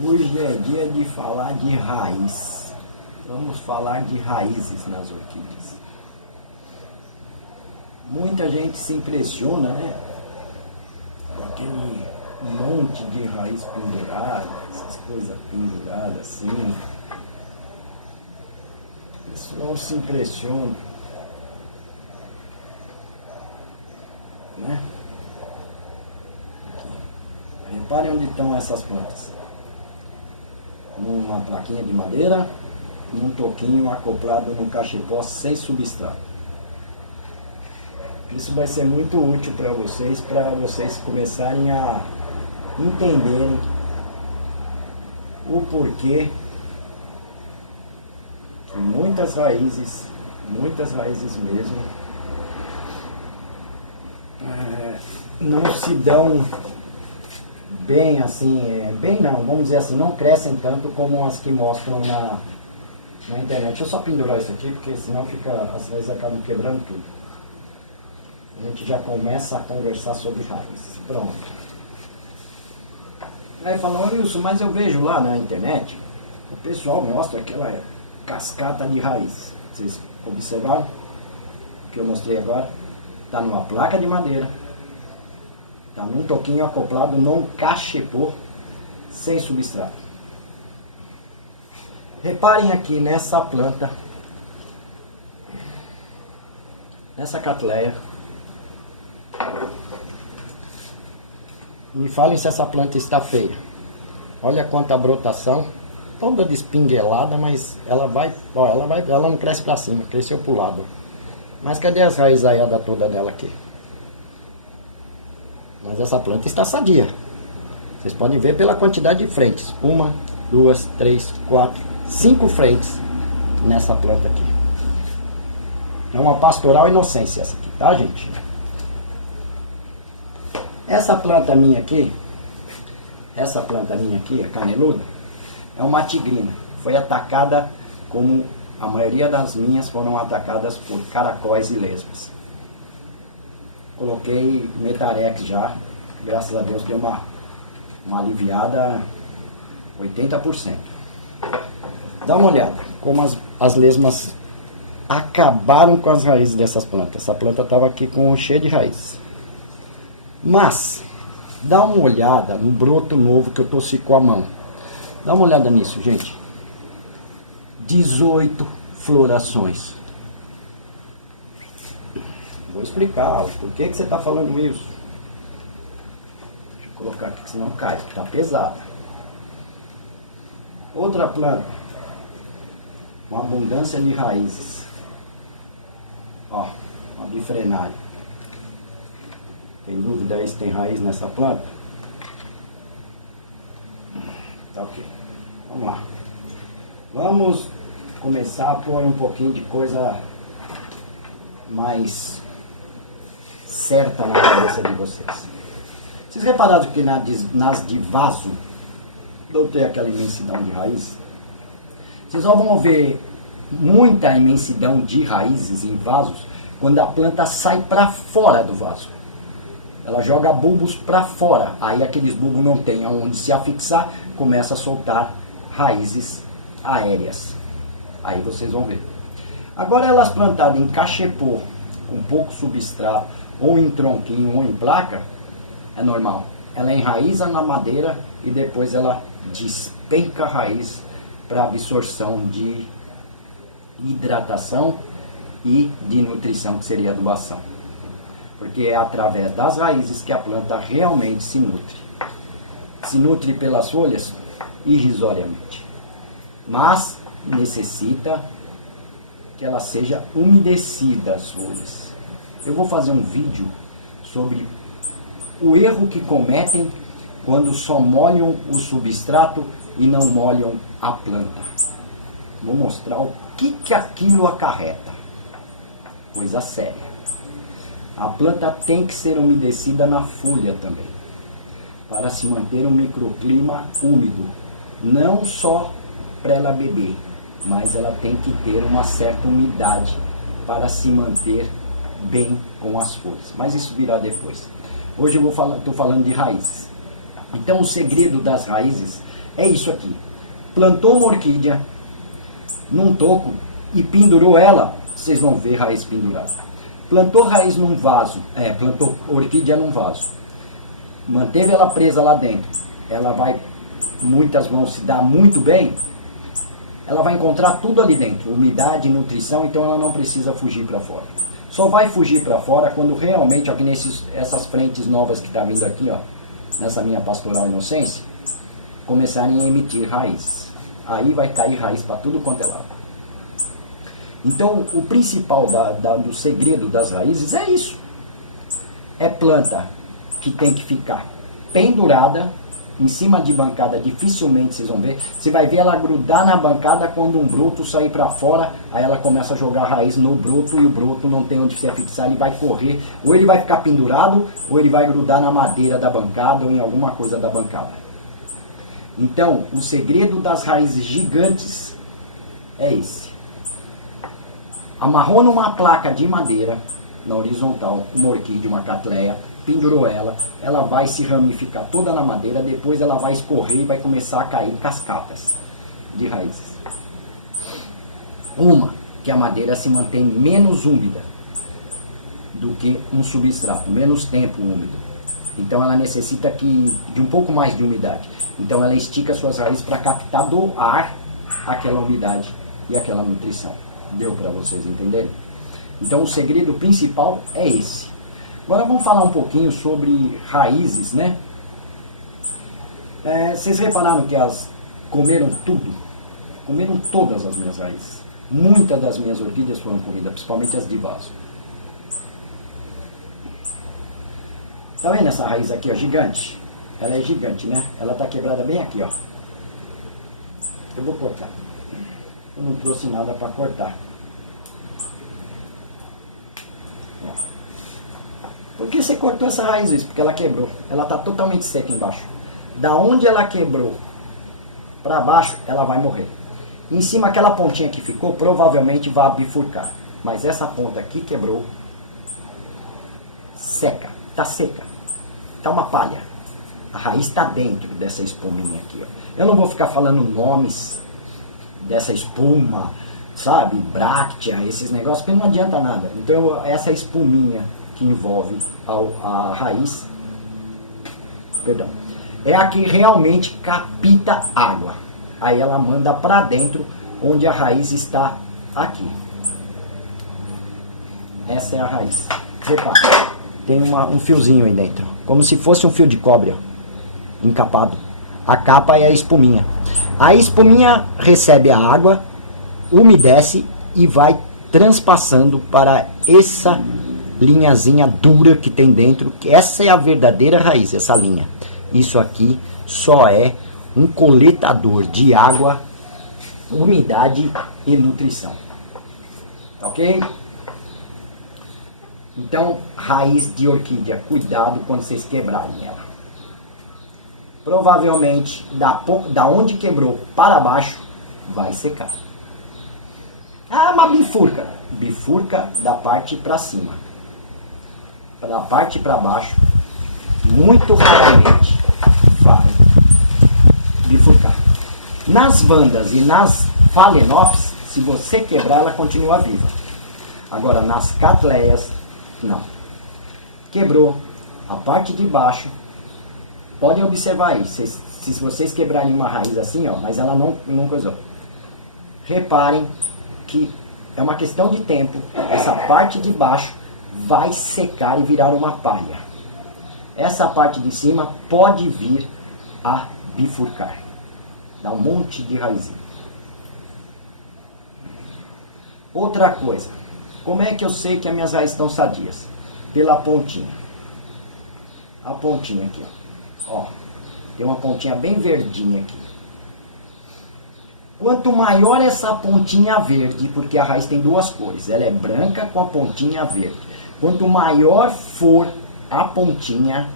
Hoje é dia de falar de raiz. Vamos falar de raízes nas orquídeas. Muita gente se impressiona, né? Com aquele monte de raiz pendurada, essas coisas penduradas assim. O pessoal se impressiona, né? Aqui. Reparem onde estão essas plantas. Numa plaquinha de madeira e um toquinho acoplado num cachepó sem substrato. Isso vai ser muito útil para vocês começarem a entenderem o porquê que muitas raízes mesmo, não se dão bem assim, bem não, vamos dizer assim, não crescem tanto como as que mostram na internet. Deixa eu só pendurar isso aqui, porque senão as raízes acabam quebrando tudo. A gente já começa a conversar sobre raízes. Pronto. Aí falou, Wilson, mas eu vejo lá na internet, o pessoal mostra aquela cascata de raízes. Vocês observaram? O que eu mostrei agora? Está numa placa de madeira. Está num toquinho acoplado num cachepô sem substrato. Reparem aqui nessa planta, nessa catleia. Me falem se essa planta está feia. Olha quanta brotação, toda despinguelada, mas ela não cresce para cima, cresceu para o lado. Mas cadê as raizaiadas toda dela aqui? Mas essa planta está sadia. Vocês podem ver pela quantidade de frentes. 1, 2, 3, 4, 5 frentes nessa planta aqui. É uma pastoral inocência essa aqui, tá, gente? Essa planta minha aqui, a caneluda, é uma tigrina. Foi atacada, como a maioria das minhas foram atacadas por caracóis e lesmas. Coloquei Metarex já, graças a Deus deu uma aliviada 80%. Dá uma olhada como as lesmas acabaram com as raízes dessas plantas. Essa planta estava aqui cheia de raízes. Mas, dá uma olhada no broto novo que eu torci com a mão. Dá uma olhada nisso, gente. 18 florações. Vou explicar por que você está falando isso. Deixa eu colocar aqui, senão cai, está pesado. Outra planta, uma abundância de raízes. Ó, uma bifrenária. Tem dúvida aí se tem raiz nessa planta? Tá ok. Vamos lá. Vamos começar a pôr um pouquinho de coisa mais certa na cabeça de vocês. Vocês repararam que nas de vaso, não tem aquela imensidão de raiz? Vocês só vão ver muita imensidão de raízes em vasos quando a planta sai para fora do vaso. Ela joga bulbos para fora, aí aqueles bulbos não tem aonde se afixar, começa a soltar raízes aéreas. Aí vocês vão ver. Agora elas plantadas em cachepô, com pouco substrato, ou em tronquinho, ou em placa, é normal. Ela enraiza na madeira e depois ela despenca a raiz para absorção de hidratação e de nutrição, que seria adubação. Porque é através das raízes que a planta realmente se nutre. Se nutre pelas folhas irrisoriamente. Mas necessita que ela seja umedecida, as folhas. Eu vou fazer um vídeo sobre o erro que cometem quando só molham o substrato e não molham a planta. Vou mostrar o que aquilo acarreta. Coisa séria. A planta tem que ser umedecida na folha também, para se manter um microclima úmido. Não só para ela beber, mas ela tem que ter uma certa umidade para se manter bem com as folhas. Mas isso virá depois. Hoje eu estou falando de raízes. Então o segredo das raízes é isso aqui. Plantou uma orquídea num toco e pendurou ela, vocês vão ver raiz pendurada. Plantou raiz num vaso, plantou orquídea num vaso. Manteve ela presa lá dentro. Ela vai, muitas vão se dar muito bem. Ela vai encontrar tudo ali dentro, umidade, nutrição, então ela não precisa fugir para fora. Só vai fugir para fora quando realmente, aqui essas frentes novas que está vindo aqui, ó, nessa minha pastoral inocência, começarem a emitir raízes. Aí vai cair raiz para tudo quanto é lado. Então, o principal do segredo das raízes é isso. É planta que tem que ficar pendurada em cima de bancada, dificilmente vocês vão ver. Você vai ver ela grudar na bancada quando um broto sair para fora, aí ela começa a jogar raiz no broto e o broto não tem onde se afixar, ele vai correr, ou ele vai ficar pendurado, ou ele vai grudar na madeira da bancada ou em alguma coisa da bancada. Então, o segredo das raízes gigantes é esse. Amarrou numa placa de madeira, na horizontal, uma orquídea, uma catleia, pendurou ela, ela vai se ramificar toda na madeira, depois ela vai escorrer e vai começar a cair cascatas de raízes. Uma, que a madeira se mantém menos úmida do que um substrato, menos tempo úmido. Então ela necessita de um pouco mais de umidade. Então ela estica suas raízes para captar do ar aquela umidade e aquela nutrição. Deu para vocês entenderem? Então o segredo principal é esse. Agora vamos falar um pouquinho sobre raízes, né? Vocês repararam que elas comeram tudo? Comeram todas as minhas raízes. Muitas das minhas orquídeas foram comidas, principalmente as de vaso. Tá vendo essa raiz aqui, ó, gigante? Ela é gigante, né? Ela tá quebrada bem aqui, ó. Eu vou cortar. Eu não trouxe nada para cortar. Ó. Por que você cortou essa raiz, Luiz? Porque ela quebrou. Ela está totalmente seca embaixo. Da onde ela quebrou para baixo, ela vai morrer. Em cima, aquela pontinha que ficou, provavelmente vai bifurcar. Mas essa ponta aqui quebrou. Seca. Está seca. Está uma palha. A raiz está dentro dessa espuminha aqui, ó. Eu não vou ficar falando nomes dessa espuma, sabe? Bráctea, esses negócios, porque não adianta nada. Então, essa espuminha que envolve a raiz, perdão, é a que realmente capta água. Aí ela manda para dentro, onde a raiz está aqui. Essa é a raiz. Repara, tem um fiozinho aí dentro, como se fosse um fio de cobre, ó, encapado. A capa é a espuminha. A espuminha recebe a água, umedece e vai transpassando para essa linhazinha dura que tem dentro, que essa é a verdadeira raiz, essa linha. Isso aqui só é um coletador de água, umidade e nutrição. Ok? Então, raiz de orquídea, cuidado quando vocês quebrarem ela. Provavelmente, da onde quebrou para baixo, vai secar. Ah, mas bifurca. Bifurca da parte para cima. Da parte para baixo, muito raramente vai bifurcar. Nas vandas e nas phalaenopsis, se você quebrar, ela continua viva. Agora, nas catleias, não. Quebrou a parte de baixo. Podem observar aí, se vocês quebrarem uma raiz assim, ó, mas ela não coisou. Reparem que é uma questão de tempo. Essa parte de baixo vai secar e virar uma palha. Essa parte de cima pode vir a bifurcar. Dá um monte de raizinha. Outra coisa. Como é que eu sei que as minhas raízes estão sadias? Pela pontinha. A pontinha aqui, ó. Tem uma pontinha bem verdinha aqui. Quanto maior essa pontinha verde, porque a raiz tem duas cores. Ela é branca com a pontinha verde. Quanto maior for a pontinha,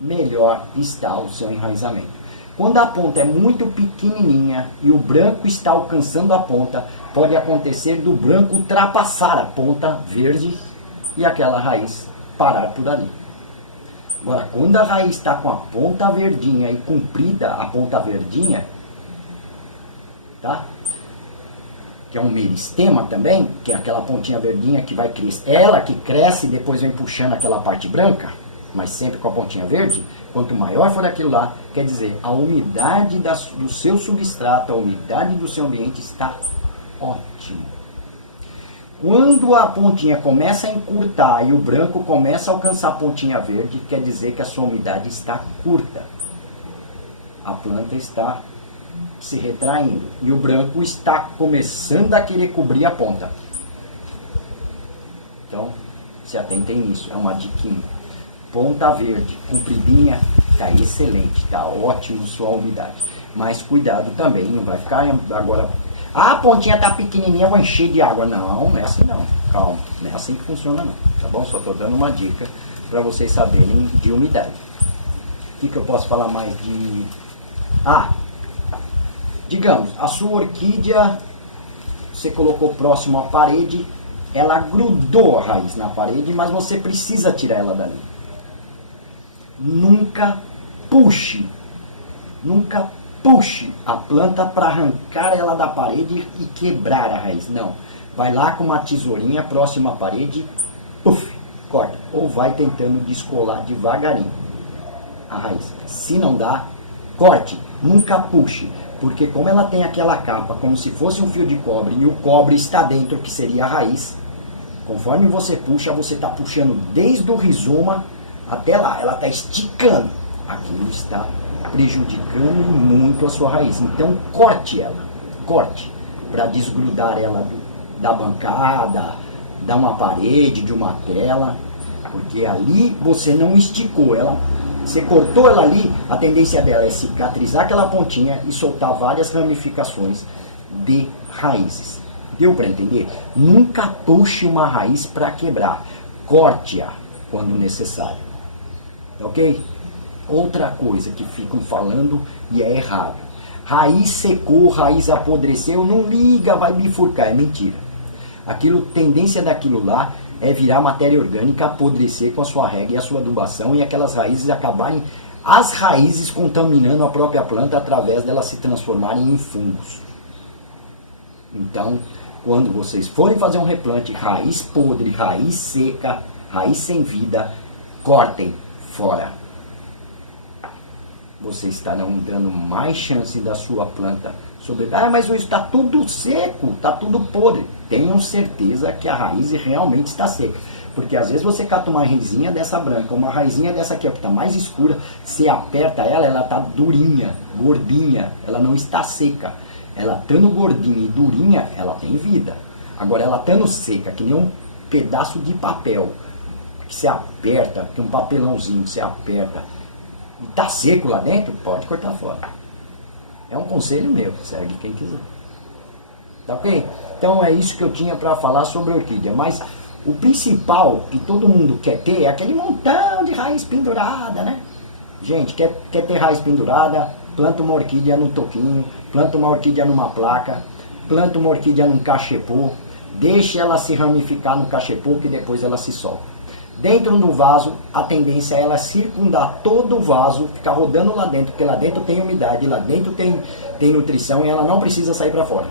melhor está o seu enraizamento. Quando a ponta é muito pequenininha e o branco está alcançando a ponta, pode acontecer do branco ultrapassar a ponta verde e aquela raiz parar por ali. Agora, quando a raiz está com a ponta verdinha e comprida, a ponta verdinha, tá? Que é um meristema também, que é aquela pontinha verdinha que vai crescer. Ela que cresce e depois vem puxando aquela parte branca, mas sempre com a pontinha verde. Quanto maior for aquilo lá, quer dizer, a umidade do seu substrato, a umidade do seu ambiente está ótimo. Quando a pontinha começa a encurtar e o branco começa a alcançar a pontinha verde, quer dizer que a sua umidade está curta. A planta está se retraindo e o branco está começando a querer cobrir a ponta. Então, se atentem nisso, é uma diquinha. Ponta verde, compridinha, está excelente, está ótimo sua umidade. Mas cuidado também, não vai ficar agora... Ah, a pontinha está pequenininha, eu vou encher de água. Não, não é assim não, calma, não é assim que funciona não, tá bom? Só estou dando uma dica para vocês saberem de umidade. O que eu posso falar mais de... digamos, a sua orquídea, você colocou próximo à parede, ela grudou a raiz na parede, mas você precisa tirar ela dali. Nunca puxe a planta para arrancar ela da parede e quebrar a raiz. Não, vai lá com uma tesourinha próxima à parede, corta. Ou vai tentando descolar devagarinho a raiz. Se não dá, corte, nunca puxe. Porque como ela tem aquela capa, como se fosse um fio de cobre, e o cobre está dentro, que seria a raiz, conforme você puxa, você está puxando desde o rizoma até lá, ela está esticando. Aquilo está prejudicando muito a sua raiz. Então corte ela, para desgrudar ela da bancada, de uma parede, de uma tela, porque ali você não esticou ela. Você cortou ela ali, a tendência dela é cicatrizar aquela pontinha e soltar várias ramificações de raízes. Deu para entender? Nunca puxe uma raiz para quebrar. Corte-a quando necessário. Ok? Outra coisa que ficam falando e é errado. Raiz secou, raiz apodreceu, não liga, vai bifurcar. É mentira. Tendência daquilo lá é virar matéria orgânica, apodrecer com a sua rega e a sua adubação e aquelas raízes acabarem, as raízes contaminando a própria planta através delas se transformarem em fungos. Então, quando vocês forem fazer um replante, raiz podre, raiz seca, raiz sem vida, cortem fora. Vocês estarão dando mais chance da sua planta sobreviver. Mas isso está tudo seco, está tudo podre. Tenham certeza que a raiz realmente está seca. Porque às vezes você cata uma raizinha dessa branca, uma raizinha dessa aqui, que está mais escura, você aperta ela está durinha, gordinha, ela não está seca. Ela estando gordinha e durinha, ela tem vida. Agora ela estando seca, que nem um pedaço de papel, que você aperta, tem um papelãozinho que você aperta, e está seco lá dentro, pode cortar fora. É um conselho meu, segue quem quiser. Tá ok? Então é isso que eu tinha para falar sobre a orquídea. Mas o principal que todo mundo quer ter é aquele montão de raiz pendurada, né? Gente, quer ter raiz pendurada, planta uma orquídea no toquinho, planta uma orquídea numa placa, planta uma orquídea num cachepô, deixa ela se ramificar no cachepô que depois ela se solta. Dentro do vaso, a tendência é ela circundar todo o vaso, ficar rodando lá dentro, porque lá dentro tem umidade, lá dentro tem nutrição e ela não precisa sair para fora.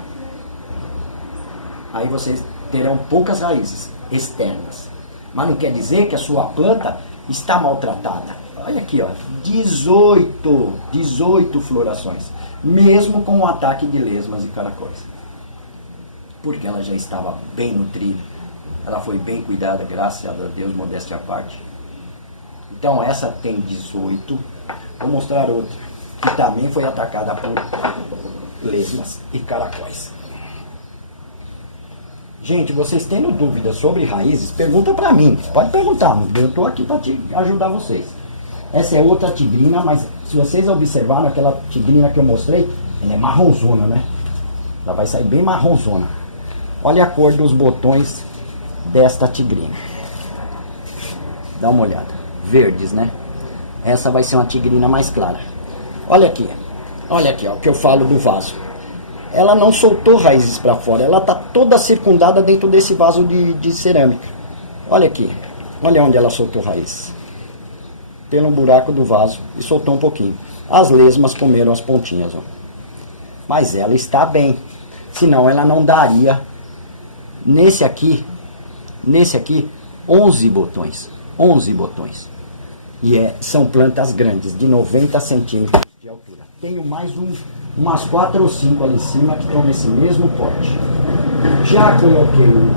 Aí vocês terão poucas raízes externas. Mas não quer dizer que a sua planta está maltratada. Olha aqui, ó, 18 florações, mesmo com o ataque de lesmas e caracóis. Porque ela já estava bem nutrida. Ela foi bem cuidada, graças a Deus, modéstia à parte. Então essa tem 18. Vou mostrar outra, que também foi atacada por lesmas e caracóis. Gente, vocês tendo dúvidas sobre raízes, pergunta pra mim. Você pode perguntar, eu estou aqui para te ajudar vocês. Essa é outra tigrina, mas se vocês observaram aquela tigrina que eu mostrei, ela é marronzona, né? Ela vai sair bem marronzona. Olha a cor dos botões desta tigrina. Dá uma olhada. Verdes, né? Essa vai ser uma tigrina mais clara. Olha aqui, ó, o que eu falo do vaso. Ela não soltou raízes para fora, ela está toda circundada dentro desse vaso de cerâmica. Olha aqui, olha onde ela soltou raízes. pelo buraco do vaso e soltou um pouquinho. As lesmas comeram as pontinhas, ó. Mas ela está bem, senão ela não daria nesse aqui 11 botões. 11 botões. E são plantas grandes, de 90 centímetros de altura. Tenho mais umas 4 ou 5 ali em cima que estão nesse mesmo pote. Já coloquei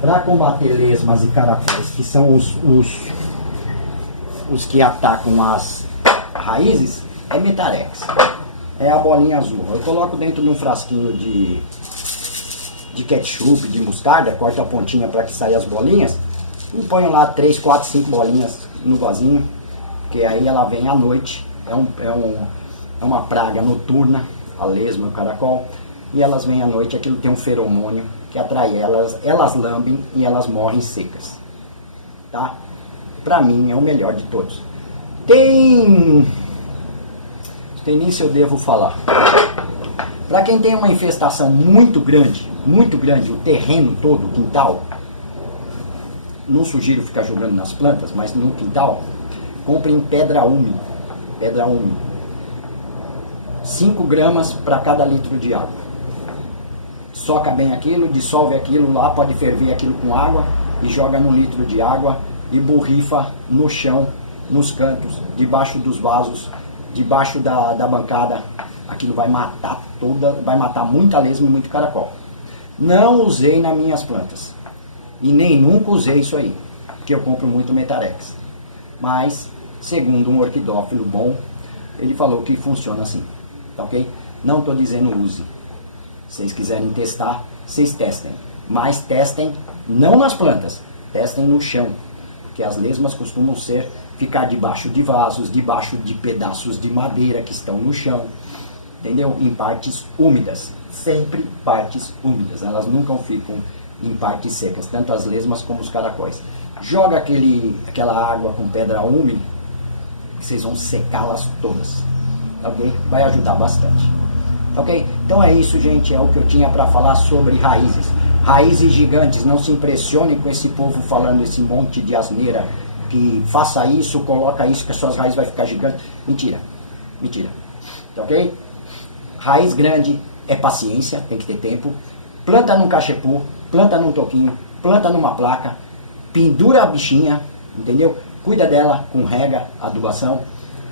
para combater lesmas e caracóis, que são os que atacam as raízes, é Metarex. É a bolinha azul. Eu coloco dentro de um frasquinho de ketchup, de mostarda, corto a pontinha para que saia as bolinhas e ponho lá 3, 4, 5 bolinhas no vasinho, que aí ela vem à noite. É uma praga noturna, a lesma e o caracol, e elas vêm à noite. Aquilo tem um feromônio que atrai elas lambem e elas morrem secas, tá? Pra mim é o melhor de todos. Tem nem se eu devo falar. Para quem tem uma infestação muito grande, o terreno todo, o quintal, não sugiro ficar jogando nas plantas, mas no quintal, comprem pedra úmida. 5 gramas para cada litro de água. Soca bem aquilo, dissolve aquilo lá, pode ferver aquilo com água e joga no litro de água e borrifa no chão, nos cantos, debaixo dos vasos, debaixo da bancada. Aquilo vai matar muita lesma e muito caracol. Não usei nas minhas plantas. E nem nunca usei isso aí, porque eu compro muito Metarex. Mas, segundo um orquidófilo bom, ele falou que funciona assim, tá ok? Não estou dizendo use. Se vocês quiserem testar, vocês testem. Mas testem não nas plantas, testem no chão. Que as lesmas costumam ficar debaixo de vasos, debaixo de pedaços de madeira que estão no chão. Entendeu? Em partes úmidas. Sempre partes úmidas. Elas nunca ficam em partes secas. Tanto as lesmas como os caracóis. Joga aquela água com pedra úmida, que vocês vão secá-las todas. Ok? Vai ajudar bastante. Ok? Então é isso, gente. É o que eu tinha para falar sobre raízes. Raízes gigantes. Não se impressione com esse povo falando esse monte de asneira. Que faça isso, coloca isso, que as suas raízes vai ficar gigante. Mentira. Mentira. Ok? Raiz grande é paciência, tem que ter tempo. Planta num cachepô, planta num toquinho, planta numa placa, pendura a bichinha, entendeu? Cuida dela com rega, adubação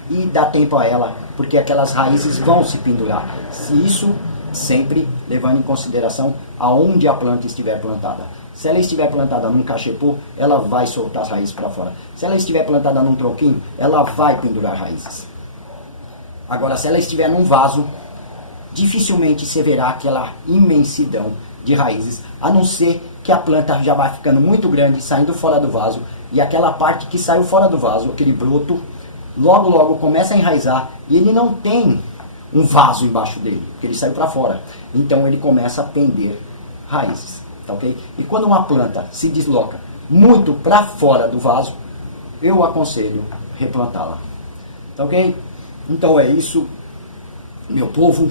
e dá tempo a ela, porque aquelas raízes vão se pendurar. Isso sempre levando em consideração aonde a planta estiver plantada. Se ela estiver plantada num cachepô, ela vai soltar as raízes para fora. Se ela estiver plantada num tronquinho, ela vai pendurar raízes. Agora, se ela estiver num vaso, dificilmente você verá aquela imensidão de raízes, a não ser que a planta já vai ficando muito grande, saindo fora do vaso, e aquela parte que saiu fora do vaso, aquele broto, logo começa a enraizar, e ele não tem um vaso embaixo dele, porque ele saiu para fora. Então ele começa a pender raízes, tá ok? E quando uma planta se desloca muito para fora do vaso, eu aconselho replantá-la, tá ok? Então é isso, meu povo.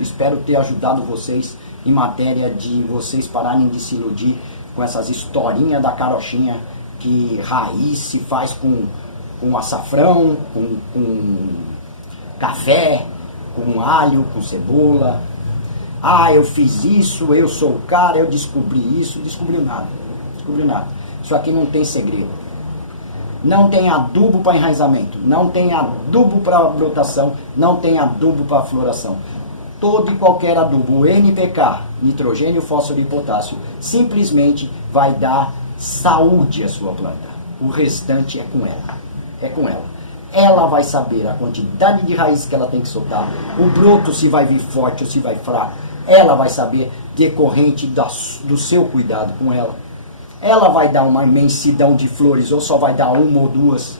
Espero ter ajudado vocês em matéria de vocês pararem de se iludir com essas historinhas da carochinha, que raiz se faz com açafrão, com café, com alho, com cebola. Ah, eu fiz isso, eu sou o cara, eu descobri isso. Descobriu nada. Isso aqui não tem segredo. Não tem adubo para enraizamento, não tem adubo para brotação, não tem adubo para floração. Todo e qualquer adubo, NPK, nitrogênio, fósforo e potássio, simplesmente vai dar saúde à sua planta. O restante é com ela. É com ela. Ela vai saber a quantidade de raiz que ela tem que soltar, o broto se vai vir forte ou se vai fraco. Ela vai saber decorrente do seu cuidado com ela. Ela vai dar uma imensidão de flores ou só vai dar uma ou duas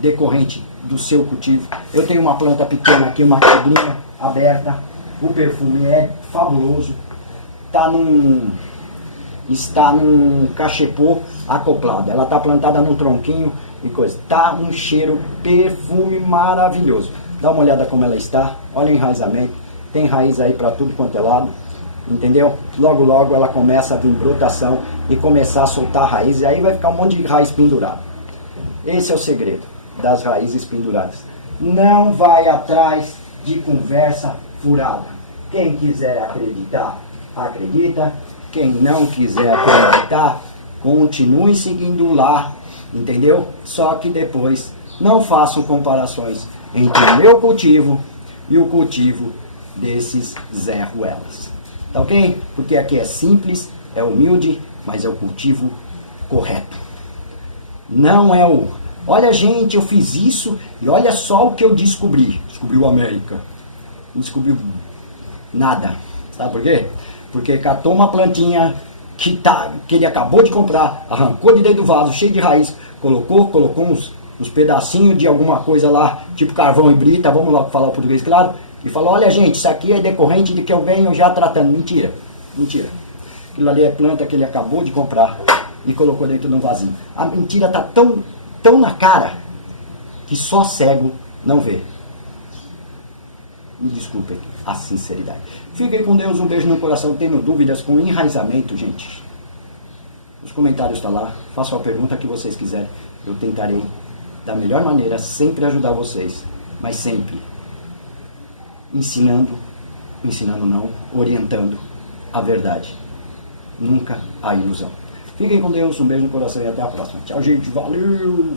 decorrente do seu cultivo. Eu tenho uma planta pequena aqui, uma tigrinha aberta. O perfume é fabuloso. Está num cachepô acoplado. Ela está plantada num tronquinho e coisa. Está um cheiro, perfume maravilhoso. Dá uma olhada como ela está. Olha o enraizamento. Tem raiz aí para tudo quanto é lado. Entendeu? Logo ela começa a vir brotação e começar a soltar raiz. E aí vai ficar um monte de raiz pendurada. Esse é o segredo das raízes penduradas. Não vai atrás de conversa furada. Quem quiser acreditar, acredita. Quem não quiser acreditar, continue seguindo lá, entendeu? Só que depois não façam comparações entre o meu cultivo e o cultivo desses Zé Ruelas. Tá ok? Porque aqui é simples, é humilde, mas é o cultivo correto. Não é o... Olha, gente, eu fiz isso e olha só o que eu descobri. Descobriu a América. Não descobriu nada. Sabe por quê? Porque catou uma plantinha que ele acabou de comprar, arrancou de dentro do vaso, cheio de raiz, colocou uns pedacinhos de alguma coisa lá, tipo carvão e brita, vamos lá falar o português claro, e falou, olha gente, isso aqui é decorrente de que eu venho já tratando. Mentira, mentira. Aquilo ali é planta que ele acabou de comprar e colocou dentro de um vasinho. A mentira está tão na cara que só cego não vê. Me desculpem a sinceridade. Fiquem com Deus, um beijo no coração. Tendo dúvidas com enraizamento, gente, os comentários estão lá. Façam a pergunta que vocês quiserem. Eu tentarei, da melhor maneira, sempre ajudar vocês. Mas sempre ensinando não, orientando a verdade. Nunca a ilusão. Fiquem com Deus, um beijo no coração e até a próxima. Tchau, gente. Valeu!